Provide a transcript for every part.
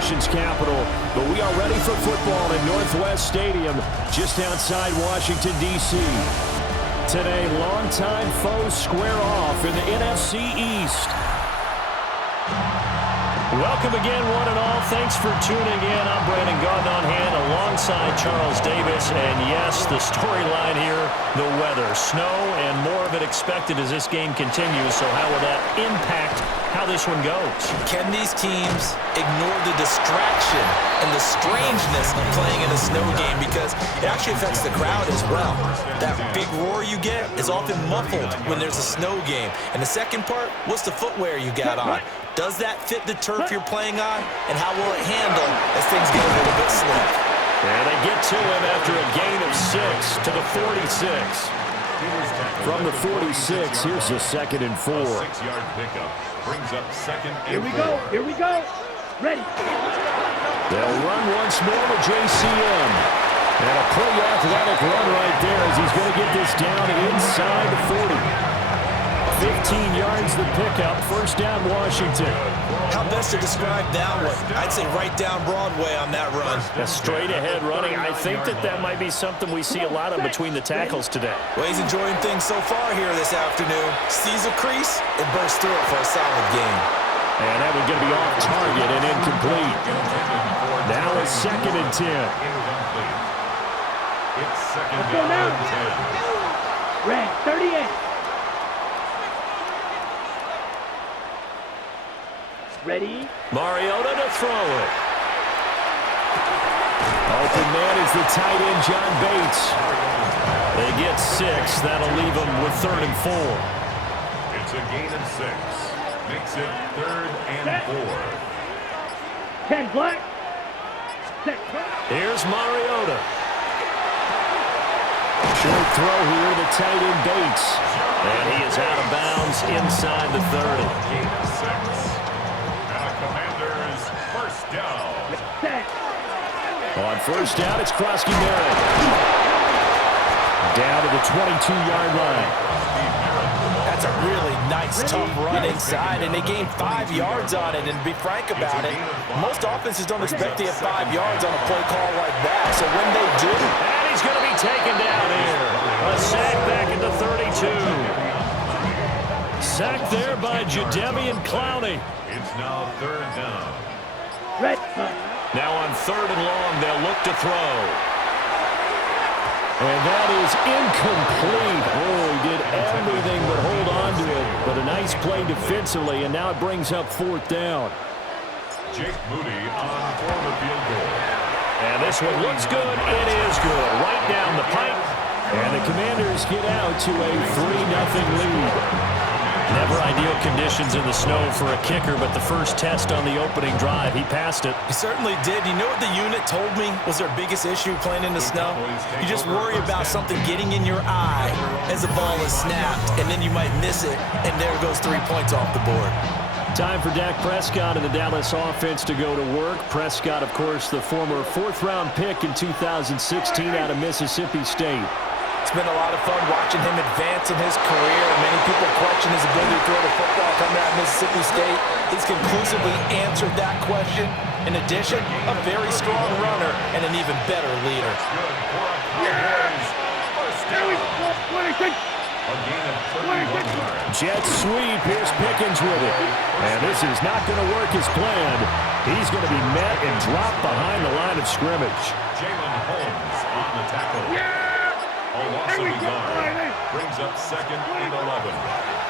nation's capital, but we are ready for football at Northwest Stadium just outside Washington, D.C. Today, longtime foes square off in the NFC East. Welcome again, one and all. Thanks for tuning in. I'm Brandon Gaudin alongside Charles Davis. And yes, the storyline here, the weather. Snow and more of it expected as this game continues. So how will that impact how this one goes? Can these teams ignore the distraction and the strangeness of playing in a snow game? Because it actually affects the crowd as well. That big roar you get is often muffled when there's a snow game. And the second part, what's the footwear you got on? Does that fit the turf you're playing on? And how will it handle as things get a little bit slick? And they get to him after a gain of 6 to the 46. From the 46, here's a 2nd and 4. 6-yard pickup brings up 2nd and 4. Here we go. Here we go. Ready. They'll run once more with JCM. And a pretty athletic run right there as he's going to get this down inside the 40. 15 yards the pickup. First down, Washington. How best to describe that one? I'd say right down Broadway on that run. A straight ahead running. I think that might be something we see a lot of between the tackles today. Well, he's enjoying things so far here this afternoon. Sees a crease and bursts through it for a solid gain. And that one's going to be off target and incomplete. Now it's 2nd and 10. It's 2nd Let's go down now. 10. Red, 38. Ready. Mariota to throw it. Open man is the tight end, John Bates. They get 6. That'll leave them with 3rd and 4. It's a gain of 6. Makes it 3rd and 4. 10 black. 6. Here's Mariota. Short throw here to the tight end, Bates. And he is out of bounds inside the 30. Gain of 6. Commanders first down. On first down, it's Krosky-Merritt. Down to the 22-yard line. That's a really nice, tough run inside, and they gained 5 yards on it. And to be frank about it, most offenses don't expect to get 5 yards on a play call like that. So when they do... And he's going to be taken down here. A sack back at the 32. Sacked there by Jadeveon Clowney. It's now 3rd down. Red. Now on 3rd and long, they'll look to throw. And that is incomplete. Oh, he did everything but hold on to it. But a nice play defensively, and now it brings up 4th down. Jake Moody on for the field goal. And this one looks good. It is good. Right down the pipe. And the Commanders get out to a 3-0 lead. Never ideal conditions in the snow for a kicker, but the first test on the opening drive, he passed it. He certainly did. You know what the unit told me was their biggest issue playing in the snow? You just worry about something getting in your eye as the ball is snapped, and then you might miss it, and there goes 3 points off the board. Time for Dak Prescott and the Dallas offense to go to work. Prescott, of course, the former 4th-round pick in 2016 out of Mississippi State. It's been a lot of fun watching him advance in his career. Many people question his ability to throw the football coming out of Mississippi State. He's conclusively answered that question. In addition, a very strong runner and an even better leader. Jet sweep. Here's Pickens with it. And this is not going to work as planned. He's going to be met and dropped behind the line of scrimmage. Jalen Holmes on the tackle. A loss of a yard. Brings up 2nd and 11.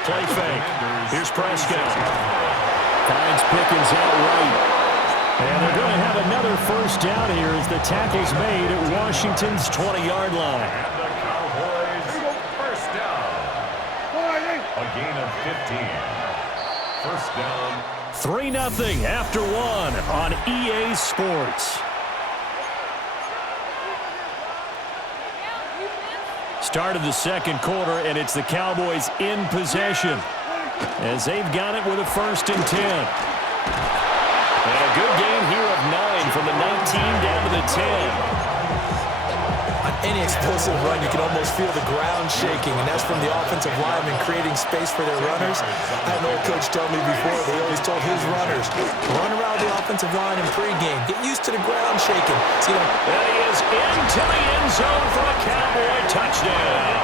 Play fake. Here's Prescott. Finds Pickens out right. And they're going to have another first down here as the tackle's made at Washington's 20-yard line. And the Cowboys first down. A gain of 15. First down. 3-0 after 1 on EA Sports. Start of the 2nd quarter, and it's the Cowboys in possession as they've got it with a 1st and 10. And a good gain here of 9 from the 19 down to the 10. On any explosive run, you can almost feel the ground shaking, and that's from the offensive linemen creating space for their runners. I had an old coach tell me before, they always told his runners, run around the offensive line in pregame. Get used to the ground shaking. See, and he is into the end zone for a Cowboy touchdown.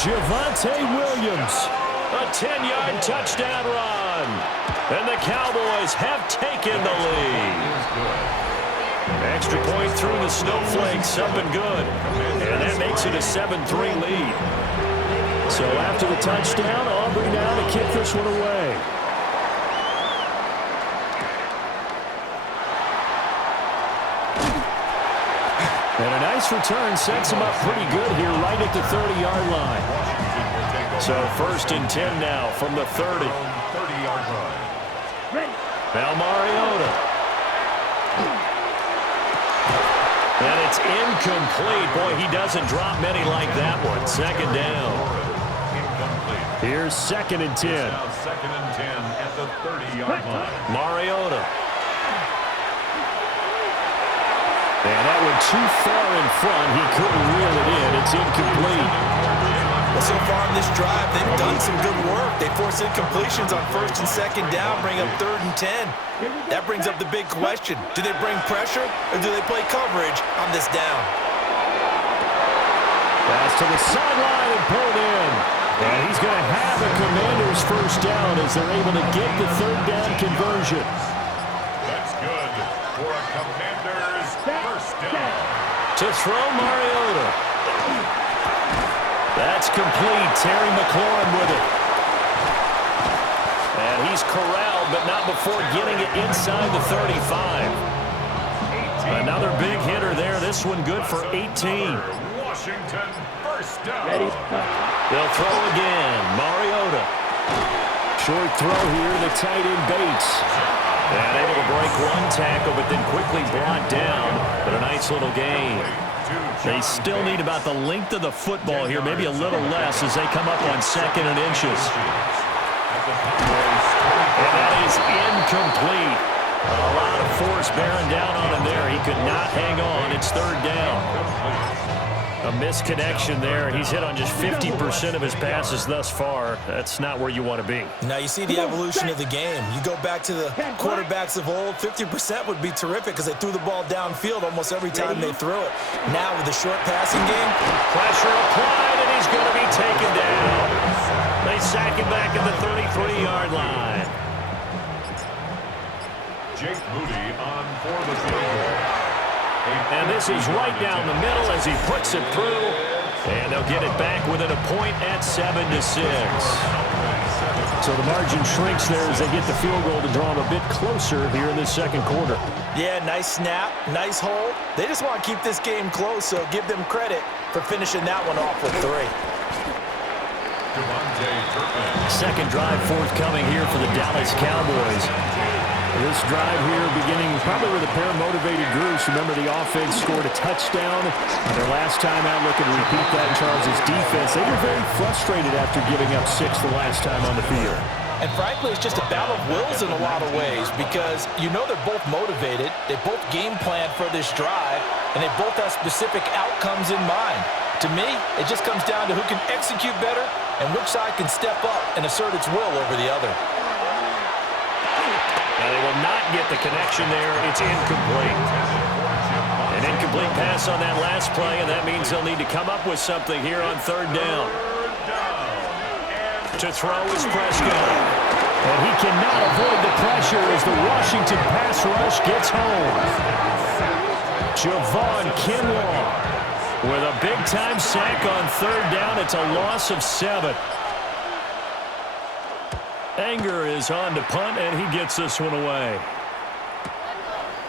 Javonte Williams, a 10-yard touchdown run. And the Cowboys have taken the lead. Extra point through the snowflakes, up and good. And that makes it a 7-3 lead. So after the touchdown, Aubrey now to kick this one away. And a nice return sets him up pretty good here right at the 30-yard line. So 1st and 10 now from the 30. 30-yard line. Now Mariota. And it's incomplete. Boy, he doesn't drop many like that one. 2nd down. Incomplete. Here's 2nd and 10. Now 2nd and 10 at the 30-yard line. Mariota. And that one too far in front. He couldn't reel it in. It's incomplete. Well, so far in this drive, they've done some good work. They force incompletions on 1st and 2nd down, bring up 3rd and 10. That brings up the big question. Do they bring pressure or do they play coverage on this down? Pass to the sideline and pulled in. And he's going to have a Commanders 1st down as they're able to get the 3rd down conversion. That's good for a Commanders 1st down. To throw Mariota. That's complete. Terry McLaurin with it. And he's corralled, but not before getting it inside the 35. Another big hitter there. This one good for 18. Washington 1st down. They'll throw again. Mariota. Short throw here, the tight end Bates. And able to break one tackle, but then quickly brought down. But a nice little gain. They still need about the length of the football here, maybe a little less as they come up on 2nd and inches. And that is incomplete. A lot of force bearing down on him there. He could not hang on. It's 3rd down. A misconnection there. He's hit on just 50% of his passes thus far. That's not where you want to be. Now you see the evolution of the game. You go back to the quarterbacks of old, 50% would be terrific because they threw the ball downfield almost every time they threw it. Now with the short passing game, pressure applied, and he's going to be taken down. They sack him back at the 33-yard line. Jake Moody on for the field goal. And this is right down the middle as he puts it through. And they'll get it back within a point at 7-6. So the margin shrinks there as they get the field goal to draw them a bit closer here in this 2nd quarter. Yeah, nice snap, nice hold. They just want to keep this game close, so give them credit for finishing that one off with 3. 2nd drive forthcoming here for the Dallas Cowboys. This drive here beginning probably with a pair of motivated groups. Remember, the offense scored a touchdown. Their last time out, looking to repeat that in Charles' defense. They were very frustrated after giving up 6 the last time on the field. And frankly, it's just a battle of wills in a lot of ways because you know they're both motivated. They both game plan for this drive, and they both have specific outcomes in mind. To me, it just comes down to who can execute better and which side can step up and assert its will over the other. Now they will not get the connection there. It's incomplete. An incomplete pass on that last play, and that means they'll need to come up with something here on 3rd down. To throw is Prescott. And he cannot avoid the pressure as the Washington pass rush gets home. Javon Kinlaw with a big-time sack on 3rd down. It's a loss of 7. Anger is on to punt, and he gets this one away.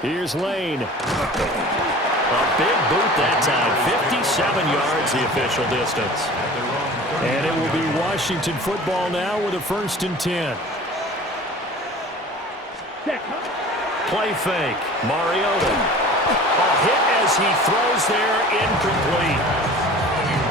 Here's Lane. A big boot that time. 57 yards, the official distance. And it will be Washington football now with a 1st and 10. Play fake. Mariota. A hit as he throws there, incomplete.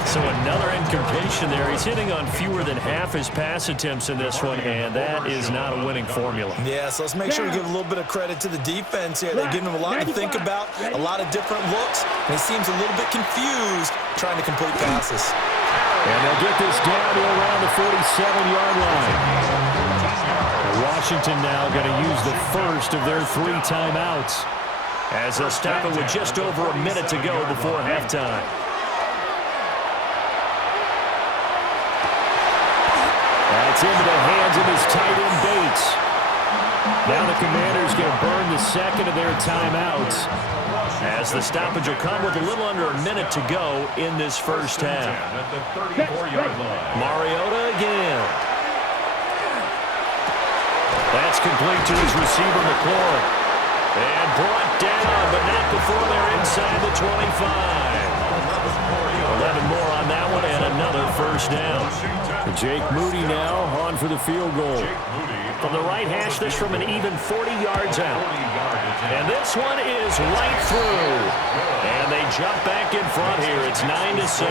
So another incompletion there. He's hitting on fewer than half his pass attempts in this one, and that is not a winning formula. Yeah, so let's make sure we give a little bit of credit to the defense here. They're giving him a lot to think about, a lot of different looks, and he seems a little bit confused trying to complete passes. And they'll get this down to around the 47-yard line. Washington now going to use the first of their 3 timeouts, as they'll stop it with just over a minute to go before halftime. That's into the hands of his tight end Bates. Now the Commanders going to burn the second of their timeouts, as the stoppage will come with a little under a minute to go in this first half. Mariota again. That's complete to his receiver, McLaurin. And brought down, but not before they're inside the 25. 11 more on that one, and another first down. Jake Moody now on for the field goal. From the right hash, this from an even 40 yards out. And this one is right through. And they jump back in front here. It's 9-7.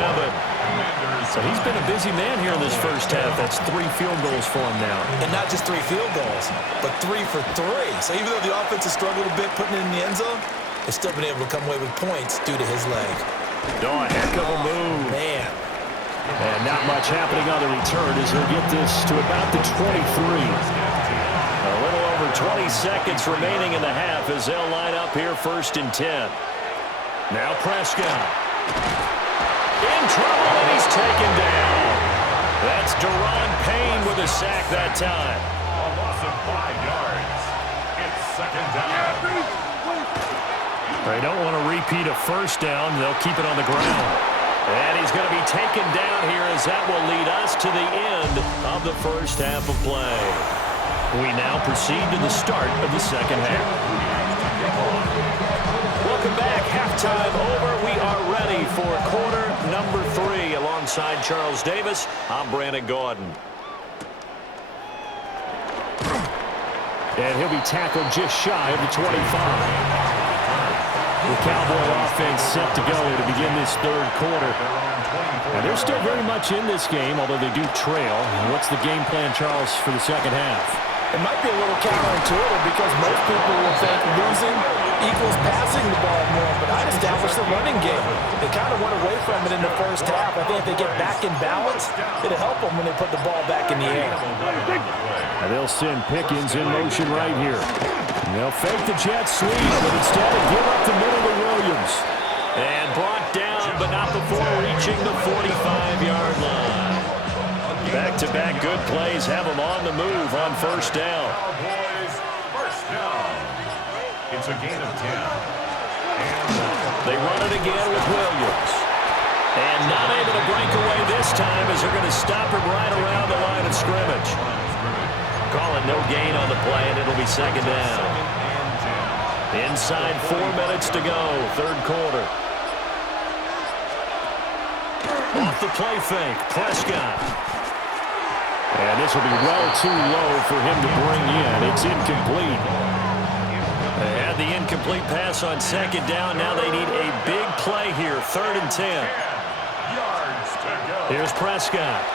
So he's been a busy man here in this first half. That's 3 field goals for him now. And not just 3 field goals, but 3 for 3. So even though the offense has struggled a bit putting it in the end zone, they've still been able to come away with points due to his leg. Oh, a heck of a move. Man. And not much happening on the return as he'll get this to about the 23. A little over 20 seconds remaining in the half as they'll line up here 1st and 10. Now Prescott. In trouble, and he's taken down. That's Deron Payne with a sack that time. A loss of 5 yards. It's 2nd down. They don't want to repeat a first down. They'll keep it on the ground. And he's going to be taken down here as that will lead us to the end of the first half of play. We now proceed to the start of the second half. Welcome back. Halftime over. We are ready for quarter number 3. Alongside Charles Davis, I'm Brandon Gaudin. And he'll be tackled just shy of the 25. The Cowboy offense set to go to begin this 3rd quarter. And they're still very much in this game, although they do trail. What's the game plan, Charles, for the second half? It might be a little counterintuitive because most people will think losing equals passing the ball more, but I'd establish the running game. They kind of went away from it in the first half. I think if they get back in balance, it'll help them when they put the ball back in the air. And they'll send Pickens in motion right here. And they'll fake the jet sweep, but instead give up the middle to Williams. And brought down, but not before reaching the 45-yard line. Back-to-back good plays have them on the move on first down. Cowboys, first down. It's a gain of 10. They run it again with Williams. And not able to break away this time as they're going to stop him right around the line of scrimmage. Call it no gain on the play, and it'll be 2nd down. Inside 4 minutes to go, 3rd quarter. Off the play fake, Prescott. And this will be well too low for him to bring in. It's incomplete. They had the incomplete pass on 2nd down. Now they need a big play here, 3rd and 10. Yards to go. Here's Prescott.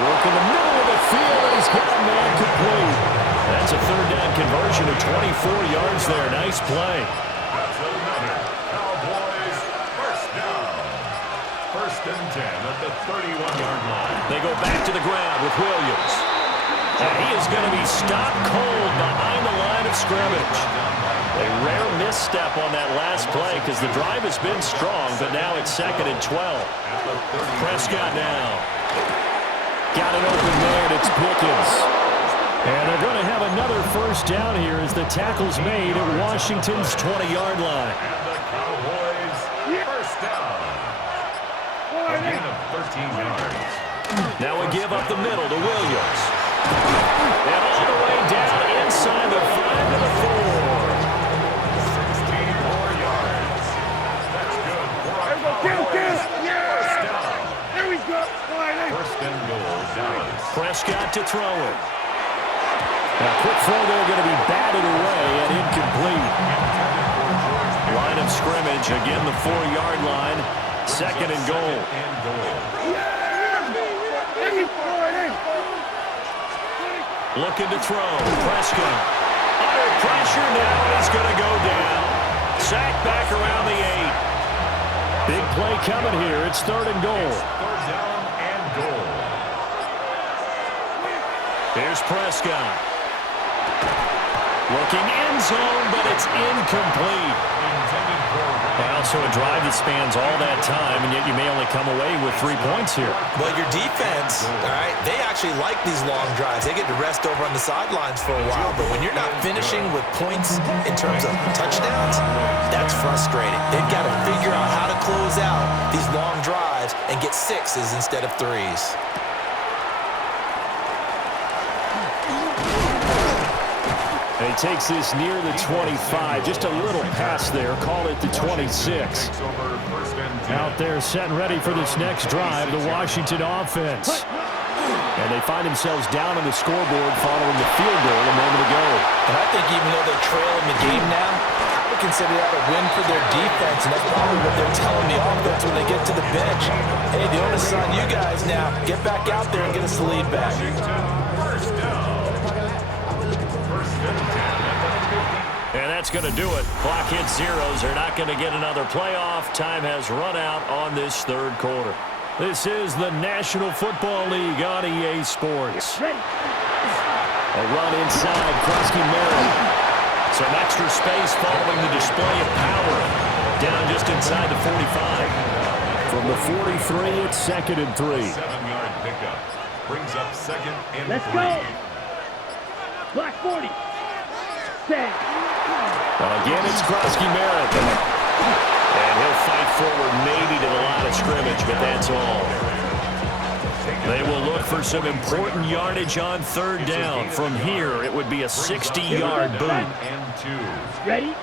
Work in the middle of the field, and he's got a man complete. That's a 3rd down conversion of 24 yards there. Nice play. That's another Cowboys first down. 1st and 10 at the 31-yard line. They go back to the ground with Williams. And he is going to be stopped cold behind the line of scrimmage. A rare misstep on that last play because the drive has been strong, but now it's 2nd and 12. Prescott now. Got it open there, and it's Pickens. And they're going to have another first down here as the tackle's made at Washington's 20-yard line. And the Cowboys first down. A gain of 13 yards. Now we give up the middle to Williams. And all the way down inside the 5 to the 4. 16 more yards. That's good for our Cowboys. First down. There we go. 1st and goal, Dallas. Prescott to throw it. Now, quick throw there, going to be batted away and incomplete. Line of scrimmage, again the 4-yard line. Second and goal. Looking to throw. Prescott. Under pressure now, and he's going to go down. Sacked back around the 8. Big play coming here. It's third and goal. Third down and goal. Here's Prescott. Looking end zone, but it's incomplete. Also a drive that spans all that time, and yet you may only come away with 3 points here. Well, your defense, all right, they actually like these long drives. They get to rest over on the sidelines for a while, but when you're not finishing with points in terms of touchdowns, that's frustrating. They've got to figure out how to close out these long drives and get 6s instead of 3s. And he takes this near the 25. Just a little pass there. Call it the 26. Out there set and ready for this next drive, the Washington offense. And they find themselves down on the scoreboard following the field goal a moment ago. And I think even though they're trailing the game now, I would consider that a win for their defense, and that's probably what they're telling the offense when they get to the bench. Hey, the onus is on you guys now. Get back out there and get us the lead back. First down. First and 10. And that's going to do it. Clock hits zeros. They're not going to get another playoff. Time has run out on this third quarter. This is the National Football League on EA Sports. A run inside. Krusky Merritt. Some extra space following the display of power. Down just inside the 45. From the 43, it's second and 3. 7-yard pickup. Brings up second and 3. Let's go. Black 40. Set. Again, it's Krusky Merritt. And he'll fight forward maybe to the line of scrimmage, but that's all. They will look for some important yardage on third down. From here, it would be a 60-yard boot. Ready?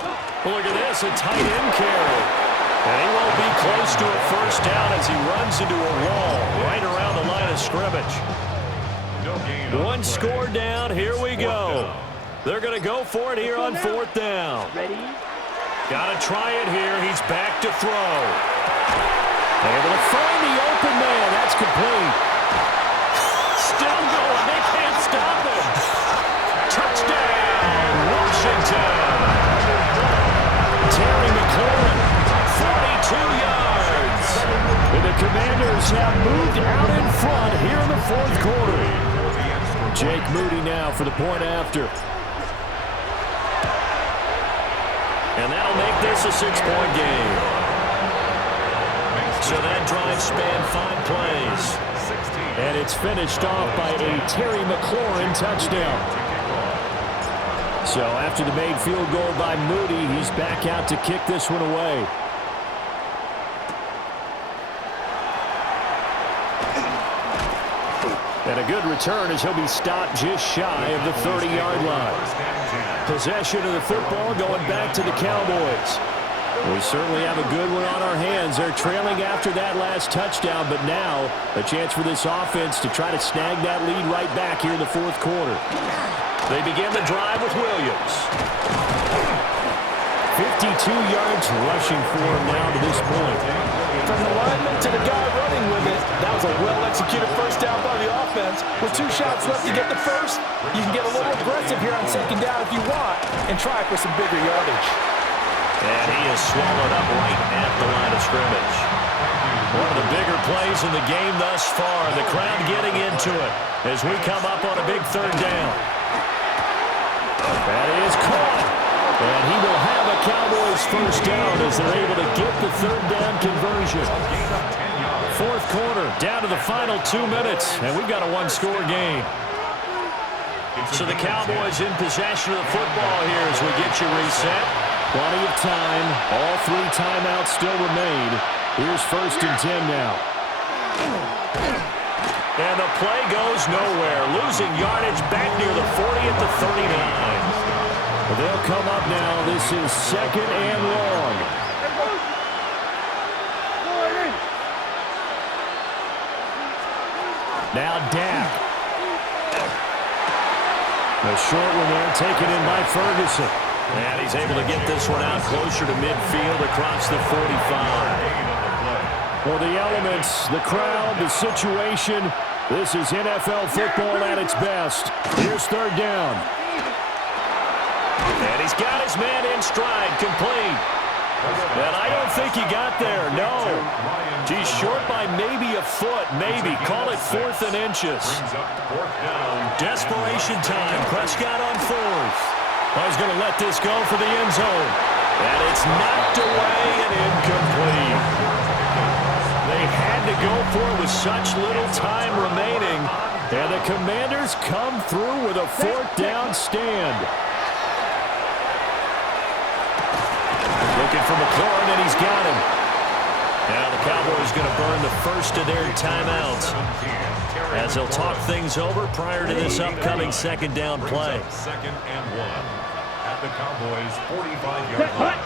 Well, look at this, a tight end carry. And he won't be close to a first down as he runs into a wall right around the line of scrimmage. One score down, here we go. They're going to go for it here on fourth down. Ready? Got to try it here. He's back to throw. Able to find the open man. That's complete. Still going. They can't stop him. Touchdown, Washington. Terry McLaurin, 42 yards. And the Commanders have moved out in front here in the fourth quarter. Jake Moody now for the point after. And that'll make this a 6-point game. So that drive spanned 5 plays. And it's finished off by a Terry McLaurin touchdown. So after the made field goal by Moody, he's back out to kick this one away. And a good return as he'll be stopped just shy of the 30-yard line. Possession of the football going back to the Cowboys. We certainly have a good one on our hands. They're trailing after that last touchdown, but now a chance for this offense to try to snag that lead right back here in the fourth quarter. They begin the drive with Williams. 52 yards rushing for him now to this point. From the lineman to the guy running with it, that was a well-executed first down by the offense. With 2 shots left to get the first, you can get a little aggressive here on second down if you want and try for some bigger yardage. And he is swallowed up right at the line of scrimmage. One of the bigger plays in the game thus far. The crowd getting into it as we come up on a big third down. That is caught. And he will have a Cowboys first down as they're able to get the third down conversion. Fourth quarter, down to the final 2 minutes, and we've got a one-score game. So the Cowboys in possession of the football here as we get you reset. Plenty of time. All 3 timeouts still remain. Here's first and 10 now. And the play goes nowhere. Losing yardage back near the 40 at the 39. They'll come up now. This is second and long. Now Dak. A short one there taken in by Ferguson. And he's able to get this one out closer to midfield across the 45. Well, the elements, the crowd, the situation, this is NFL football at its best. Here's third down. And he's got his man in stride, complete. And I don't think he got there, no. He's short by maybe a foot, maybe. Call it 4th and inches. Desperation time. Prescott on 4th. He's going to let this go for the end zone. And it's knocked away and incomplete. They had to go for it with such little time remaining. And the Commanders come through with a 4th down stand. Looking for McLaurin, and he's got him. Now the Cowboys going to burn the first of their timeouts as they'll talk things over prior to this upcoming second down play. 2nd and 1 at the Cowboys' 45-yard line.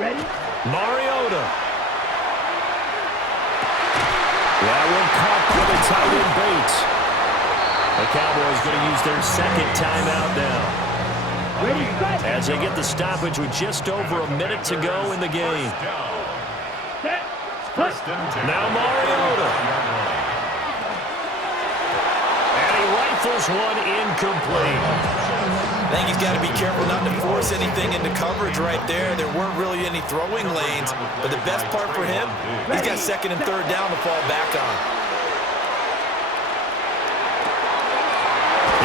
Ready? Mariota. That one caught by the tight end Bates. The Cowboys going to use their second timeout now, as they get the stoppage with just over a minute to go in the game. Now Mariota. And he rifles one incomplete. I think he's got to be careful not to force anything into coverage right there. There weren't really any throwing lanes, but the best part for him, he's got 2nd and 3rd down to fall back on.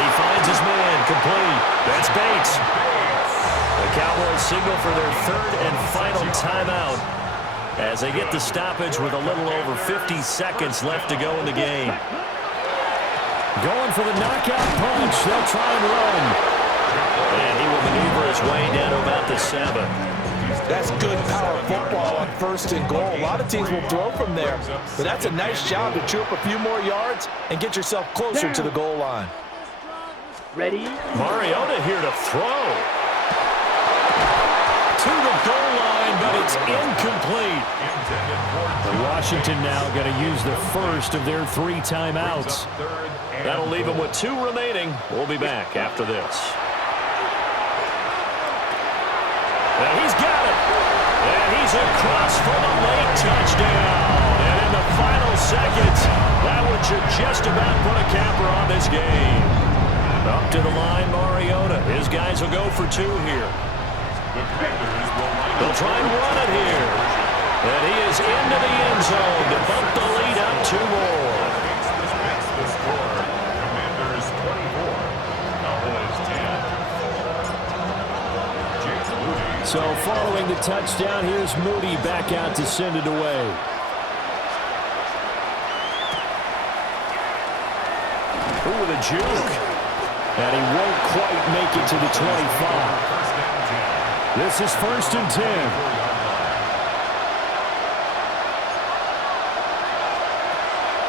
He finds his man, complete. That's Bates. The Cowboys signal for their 3rd and final timeout as they get the stoppage with a little over 50 seconds left to go in the game. Going for the knockout punch. They'll try and run. And he will maneuver his way down to about the 7. That's good power football on 1st and goal. A lot of teams will throw from there, but that's a nice job to chew up a few more yards and get yourself closer to the goal line. Ready? Mariota here to throw. To the goal line, but it's incomplete. And Washington now going to use the first of their 3 timeouts. That'll leave them with 2 remaining. We'll be back after this. And he's got it. And he's across for the late touchdown. And in the final seconds, that would just about put a capper on this game. Up to the line, Mariota. His guys will go for 2 here. They'll try and run it here. And he is into the end zone to bump the lead up 2 more. The score, Commanders 24, Cowboys 10. So following the touchdown, here's Moody back out to send it away. Ooh, with a juke. And he won't quite make it to the 25. This is 1st and 10.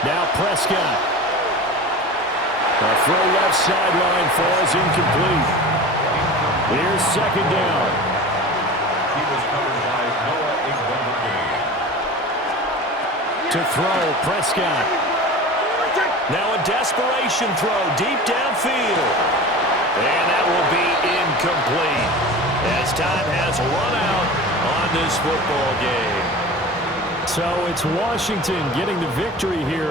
Now Prescott. A throw left sideline falls incomplete. Here's 2nd down. He was covered by Noah Igbenogany. To throw, Prescott. Now a desperation throw deep downfield. And that will be incomplete as time has run out on this football game. So it's Washington getting the victory here.